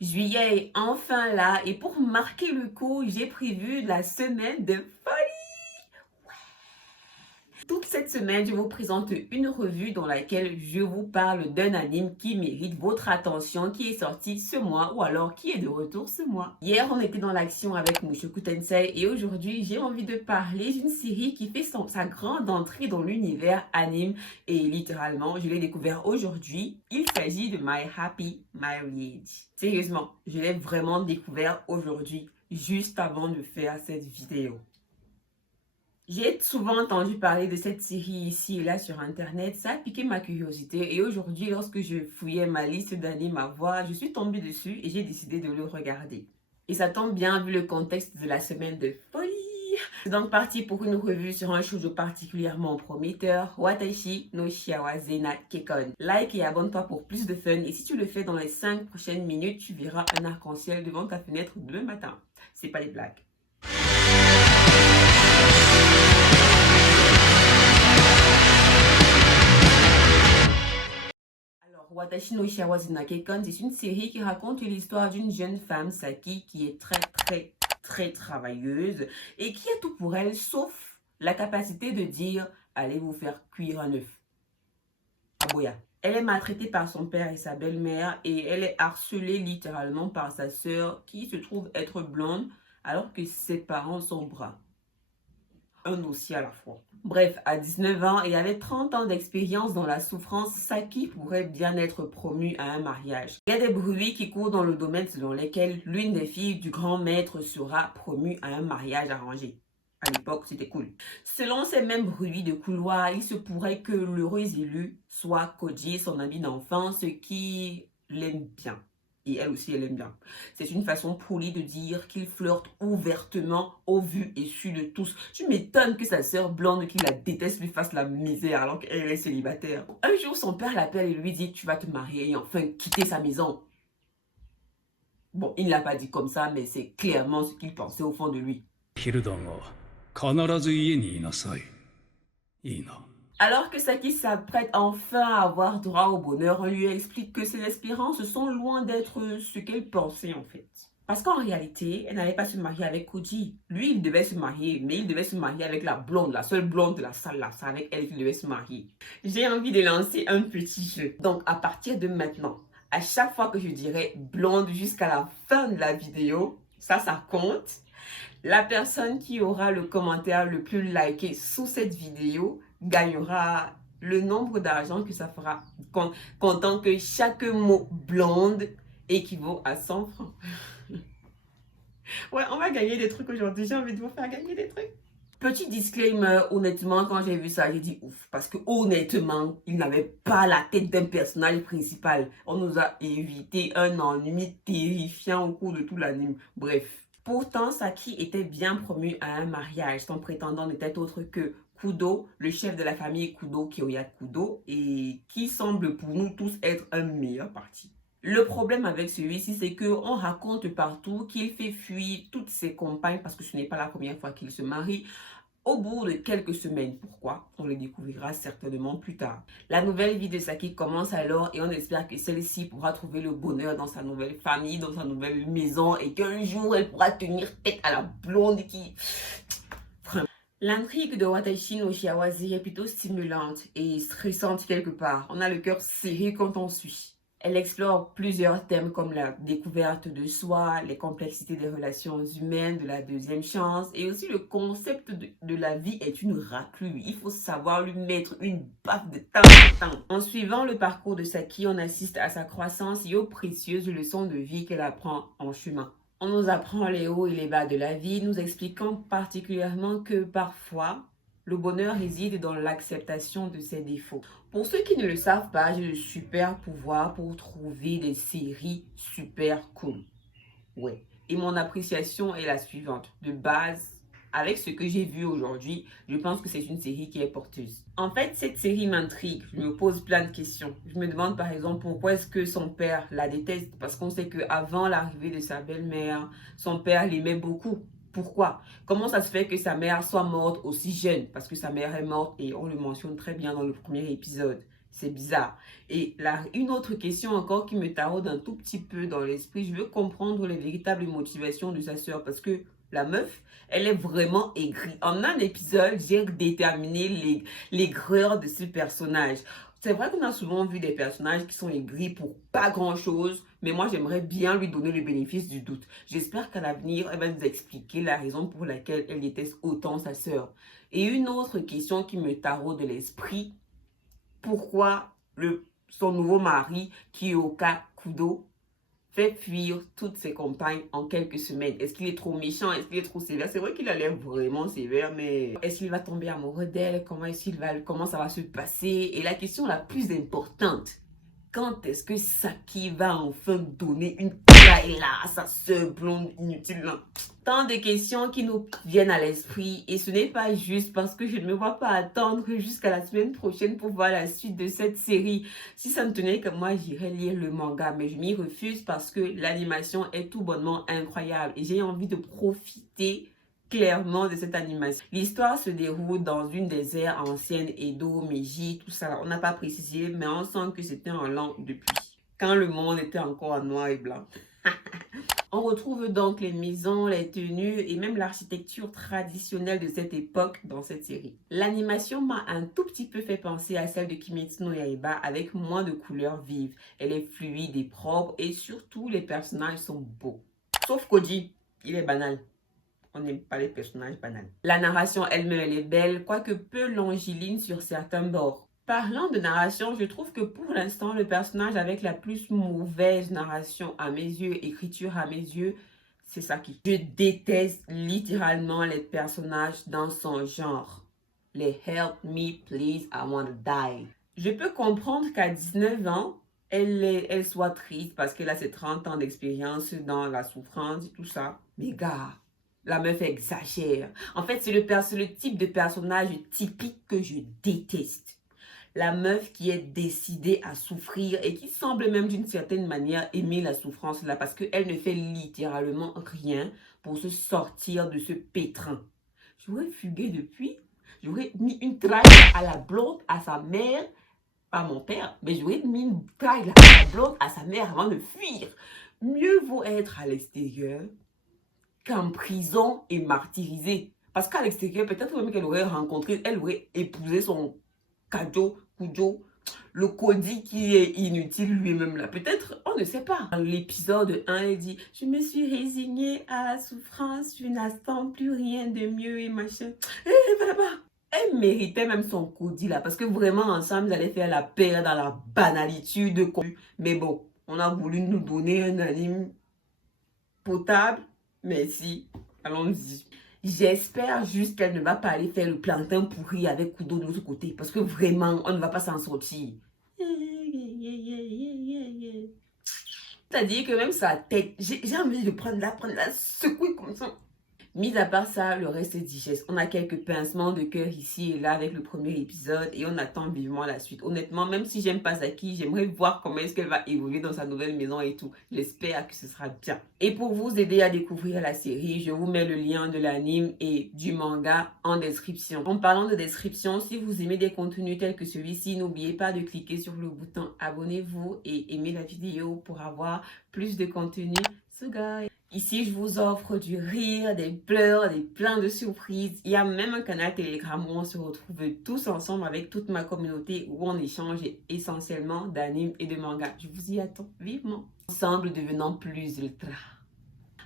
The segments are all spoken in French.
Juillet est enfin là et pour marquer le coup, j'ai prévu la semaine de folie. Toute cette semaine, je vous présente une revue dans laquelle je vous parle d'un anime qui mérite votre attention, qui est sorti ce mois ou alors qui est de retour ce mois. Hier, on était dans l'action avec Mushoku Tensei et aujourd'hui, j'ai envie de parler d'une série qui fait sa grande entrée dans l'univers anime et littéralement, je l'ai découvert aujourd'hui. Il s'agit de My Happy Marriage. Sérieusement, je l'ai vraiment découvert aujourd'hui, juste avant de faire cette vidéo. J'ai souvent entendu parler de cette série ici et là sur internet, ça a piqué ma curiosité et aujourd'hui lorsque je fouillais ma liste d'animes à voir, je suis tombée dessus et j'ai décidé de le regarder. Et ça tombe bien vu le contexte de la semaine de folie. C'est donc parti pour une revue sur un shoujo particulièrement prometteur, Watashi no Shiawase na Kekkon. Like et abonne-toi pour plus de fun et si tu le fais dans les 5 prochaines minutes, tu verras un arc-en-ciel devant ta fenêtre demain matin. C'est pas des blagues. Watashi no Shiawase na Kekkon, c'est une série qui raconte l'histoire d'une jeune femme, Saki, qui est très travailleuse et qui a tout pour elle, sauf la capacité de dire « allez vous faire cuire un œuf ». Aboya. Elle est maltraitée par son père et sa belle-mère et elle est harcelée littéralement par sa sœur qui se trouve être blonde alors que ses parents sont bruns. Un dossier à la fois. Bref, à 19 ans et avec 30 ans d'expérience dans la souffrance, Saki pourrait bien être promue à un mariage. Il y a des bruits qui courent dans le domaine selon lesquels l'une des filles du grand maître sera promue à un mariage arrangé. À l'époque, c'était cool. Selon ces mêmes bruits de couloir, il se pourrait que l'heureux élu soit Koji, son ami d'enfance, qui l'aime bien. Et elle aussi, elle aime bien. C'est une façon polie de dire qu'il flirte ouvertement au vu et su de tous. Tu m'étonnes que sa sœur blonde qui la déteste lui fasse la misère alors qu'elle est célibataire. Un jour, son père l'appelle et lui dit « Tu vas te marier et enfin quitter sa maison ». Bon, il ne l'a pas dit comme ça, mais c'est clairement ce qu'il pensait au fond de lui. Alors que Saki s'apprête enfin à avoir droit au bonheur, on lui explique que ses espérances sont loin d'être ce qu'elle pensait en fait. Parce qu'en réalité, elle n'allait pas se marier avec Koji. Lui, il devait se marier, mais il devait se marier avec la blonde, la seule blonde de la salle là. C'est avec elle qu'il devait se marier. J'ai envie de lancer un petit jeu. Donc, à partir de maintenant, à chaque fois que je dirai blonde jusqu'à la fin de la vidéo, ça compte. La personne qui aura le commentaire le plus liké sous cette vidéo gagnera le nombre d'argent que ça fera, comptant que chaque mot blonde équivaut à 100 francs. Ouais, on va gagner des trucs aujourd'hui. J'ai envie de vous faire gagner des trucs. Petit disclaimer, honnêtement, quand j'ai vu ça, j'ai dit ouf. Parce que honnêtement, il n'avait pas la tête d'un personnage principal. On nous a évité un ennui terrifiant au cours de tout l'anime. Bref. Pourtant, Saki était bien promu à un mariage. Son prétendant n'était autre que Kudo, le chef de la famille Kudo, Kyoya Kudo, et qui semble pour nous tous être un meilleur parti. Le problème avec celui-ci, c'est qu'on raconte partout qu'il fait fuir toutes ses compagnes parce que ce n'est pas la première fois qu'il se marie. Au bout de quelques semaines, pourquoi? On le découvrira certainement plus tard. La nouvelle vie de Saki commence alors et on espère que celle-ci pourra trouver le bonheur dans sa nouvelle famille, dans sa nouvelle maison et qu'un jour elle pourra tenir tête à la blonde qui... L'intrigue de Watashi no Shiawase est plutôt stimulante et stressante quelque part. On a le cœur serré quand on suit. Elle explore plusieurs thèmes comme la découverte de soi, les complexités des relations humaines, de la deuxième chance et aussi le concept de la vie est une raclure. Il faut savoir lui mettre une baffe de temps en temps. En suivant le parcours de Saki, on assiste à sa croissance et aux précieuses leçons de vie qu'elle apprend en chemin. On nous apprend les hauts et les bas de la vie, nous expliquant particulièrement que parfois, le bonheur réside dans l'acceptation de ses défauts. Pour ceux qui ne le savent pas, j'ai le super pouvoir pour trouver des séries super cool. Ouais. Et mon appréciation est la suivante. De base, avec ce que j'ai vu aujourd'hui, je pense que c'est une série qui est porteuse. En fait, cette série m'intrigue. Je me pose plein de questions. Je me demande par exemple pourquoi est-ce que son père la déteste. Parce qu'on sait qu'avant l'arrivée de sa belle-mère, son père l'aimait beaucoup. Pourquoi? Comment ça se fait que sa mère soit morte aussi jeune? Parce que sa mère est morte et on le mentionne très bien dans le premier épisode. C'est bizarre. Et là, une autre question encore qui me taraude un tout petit peu dans l'esprit, je veux comprendre les véritables motivations de sa sœur parce que la meuf, elle est vraiment aigrie. En un épisode, j'ai déterminé l'aigreur de ce personnage. C'est vrai qu'on a souvent vu des personnages qui sont aigris pour pas grand-chose, mais moi, j'aimerais bien lui donner le bénéfice du doute. J'espère qu'à l'avenir, elle va nous expliquer la raison pour laquelle elle déteste autant sa sœur. Et une autre question qui me taraude de l'esprit, pourquoi son nouveau mari, Kyoka Kudo, fait fuir toutes ses compagnes en quelques semaines? Est-ce qu'il est trop méchant? Est-ce qu'il est trop sévère? C'est vrai qu'il a l'air vraiment sévère, mais est-ce qu'il va tomber amoureux d'elle? Comment ça va se passer? Et la question la plus importante, quand est-ce que Saki va enfin donner une taille là à sa sœur blonde inutile là? Tant de questions qui nous viennent à l'esprit et ce n'est pas juste parce que je ne me vois pas attendre jusqu'à la semaine prochaine pour voir la suite de cette série. Si ça ne tenait que moi, j'irais lire le manga, mais je m'y refuse parce que l'animation est tout bonnement incroyable et j'ai envie de profiter clairement de cette animation. L'histoire se déroule dans une des ères anciennes, Edo, Meiji, tout ça. On n'a pas précisé, mais on sent que c'était en l'an depuis, quand le monde était encore en noir et blanc. On retrouve donc les maisons, les tenues et même l'architecture traditionnelle de cette époque dans cette série. L'animation m'a un tout petit peu fait penser à celle de Kimetsu no Yaiba avec moins de couleurs vives. Elle est fluide et propre et surtout les personnages sont beaux. Sauf Koji, il est banal. On n'aime pas les personnages banals. La narration elle-même, elle est belle, quoique peu longiligne sur certains bords. Parlant de narration, je trouve que pour l'instant, le personnage avec la plus mauvaise narration à mes yeux, écriture à mes yeux, c'est Saki. Je déteste littéralement les personnages dans son genre. Les help me please, I wanna die. Je peux comprendre qu'à 19 ans, elle soit triste parce qu'elle a ses 30 ans d'expérience dans la souffrance et tout ça. Mais gars, la meuf exagère. En fait, c'est le type de personnage typique que je déteste. La meuf qui est décidée à souffrir et qui semble même d'une certaine manière aimer la souffrance là parce qu'elle ne fait littéralement rien pour se sortir de ce pétrin. J'aurais fugué depuis, j'aurais mis une traille à la blonde, à sa mère, pas mon père, mais j'aurais mis une traille à la blonde, à sa mère avant de fuir. Mieux vaut être à l'extérieur qu'en prison et martyrisée. Parce qu'à l'extérieur, peut-être même qu'elle aurait rencontré, elle aurait épousé son Kujo, le Cody qui est inutile lui-même là. Peut-être, on ne sait pas. Dans l'épisode 1, elle dit « Je me suis résignée à la souffrance, je n'attends plus rien de mieux et machin. » Et voilà pas. Elle méritait même son Cody là, parce que vraiment ensemble, ils allaient faire la paix dans la banalité. Mais bon, on a voulu nous donner un anime potable. Merci, allons-y. J'espère juste qu'elle ne va pas aller faire le plantain pourri avec Kudo de l'autre côté. Parce que vraiment, on ne va pas s'en sortir. C'est-à-dire que même sa tête, j'ai envie de prendre la secouer comme ça. Mis à part ça, le reste est digeste. On a quelques pincements de cœur ici et là avec le premier épisode et on attend vivement la suite. Honnêtement, même si j'aime pas Saki, j'aimerais voir comment est-ce qu'elle va évoluer dans sa nouvelle maison et tout. J'espère que ce sera bien. Et pour vous aider à découvrir la série, je vous mets le lien de l'anime et du manga en description. En parlant de description, si vous aimez des contenus tels que celui-ci, n'oubliez pas de cliquer sur le bouton abonnez-vous et aimez la vidéo pour avoir plus de contenu. So guys. Ici, je vous offre du rire, des pleurs, plein de surprises. Il y a même un canal Telegram où on se retrouve tous ensemble avec toute ma communauté où on échange essentiellement d'animes et de mangas. Je vous y attends vivement. Ensemble, devenant plus ultra.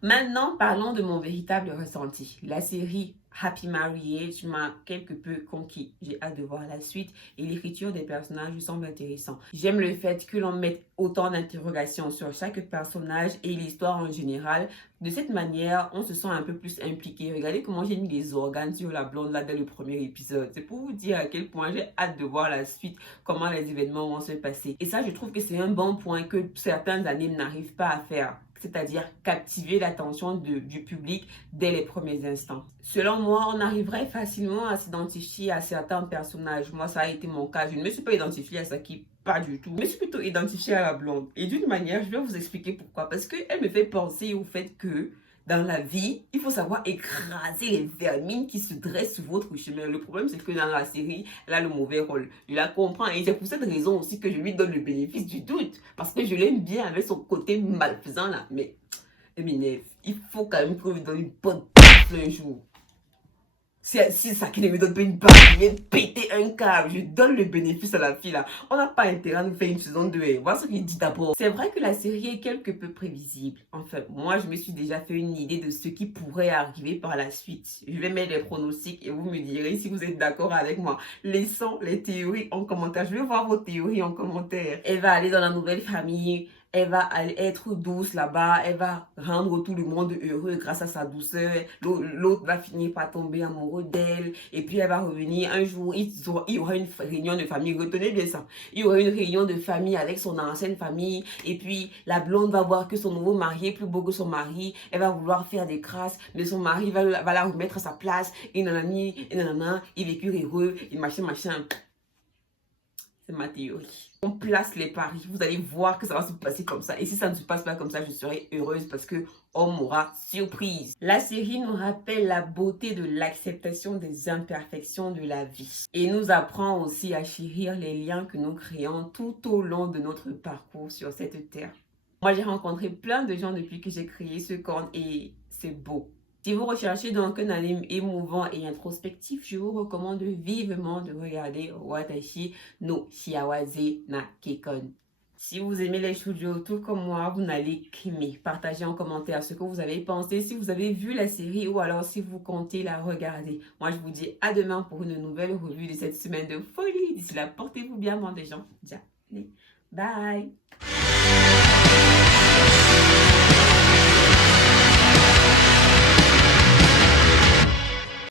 Maintenant, parlons de mon véritable ressenti. La série Happy Marriage m'a quelque peu conquis. J'ai hâte de voir la suite et l'écriture des personnages me semble intéressant. J'aime le fait que l'on mette autant d'interrogations sur chaque personnage et l'histoire en général. De cette manière, on se sent un peu plus impliqué. Regardez comment j'ai mis les organes sur la blonde là dès le premier épisode. C'est pour vous dire à quel point j'ai hâte de voir la suite, comment les événements vont se passer. Et ça, je trouve que c'est un bon point que certains animes n'arrivent pas à faire. C'est-à-dire captiver l'attention du public dès les premiers instants. Selon moi, on arriverait facilement à s'identifier à certains personnages. Moi, ça a été mon cas. Je ne me suis pas identifiée à Saki, pas du tout. Je me suis plutôt identifiée à la blonde. Et d'une manière, je vais vous expliquer pourquoi. Parce qu'elle me fait penser au fait que Dans la vie, il faut savoir écraser les vermines qui se dressent sur votre chemin. Le problème, c'est que dans la série, elle a le mauvais rôle. Je la comprends et c'est pour cette raison aussi que je lui donne le bénéfice du doute. Parce que je l'aime bien avec son côté malfaisant là. Mais, Eminev, il faut quand même qu'on lui donne une bonne taf un jour. Si ça qui ne me donne pas une balle, je viens de péter un câble. Je donne le bénéfice à la fille là. On n'a pas intérêt à nous faire une saison 2. Voilà ce qu'il dit d'abord. C'est vrai que la série est quelque peu prévisible. Enfin, moi, je me suis déjà fait une idée de ce qui pourrait arriver par la suite. Je vais mettre les pronostics et vous me direz si vous êtes d'accord avec moi. Laissons les théories en commentaire. Je veux voir vos théories en commentaire. Elle va aller dans la nouvelle famille. Elle va être douce là-bas, elle va rendre tout le monde heureux grâce à sa douceur. L'autre va finir par tomber amoureux d'elle. Et puis elle va revenir. Un jour, il y aura une réunion de famille. Retenez bien ça. Il y aura une réunion de famille avec son ancienne famille. Et puis la blonde va voir que son nouveau mari est plus beau que son mari. Elle va vouloir faire des crasses. Mais son mari va la remettre à sa place. Et nanani, et nanana. Ils vécurent heureux. Et machin, machin. C'est ma théorie. On place les paris. Vous allez voir que ça va se passer comme ça. Et si ça ne se passe pas comme ça, je serai heureuse parce que on m'aura surprise. La série nous rappelle la beauté de l'acceptation des imperfections de la vie. Et nous apprend aussi à chérir les liens que nous créons tout au long de notre parcours sur cette terre. Moi, j'ai rencontré plein de gens depuis que j'ai créé ce compte et c'est beau. Si vous recherchez donc un anime émouvant et introspectif, je vous recommande vivement de regarder Watashi no Shiawase na Kekkon. Si vous aimez les shoujo tout comme moi, vous n'allez qu'aimer. Partagez en commentaire ce que vous avez pensé, si vous avez vu la série ou alors si vous comptez la regarder. Moi, je vous dis à demain pour une nouvelle revue de cette semaine de folie. D'ici là, portez-vous bien, mon des gens. Bye!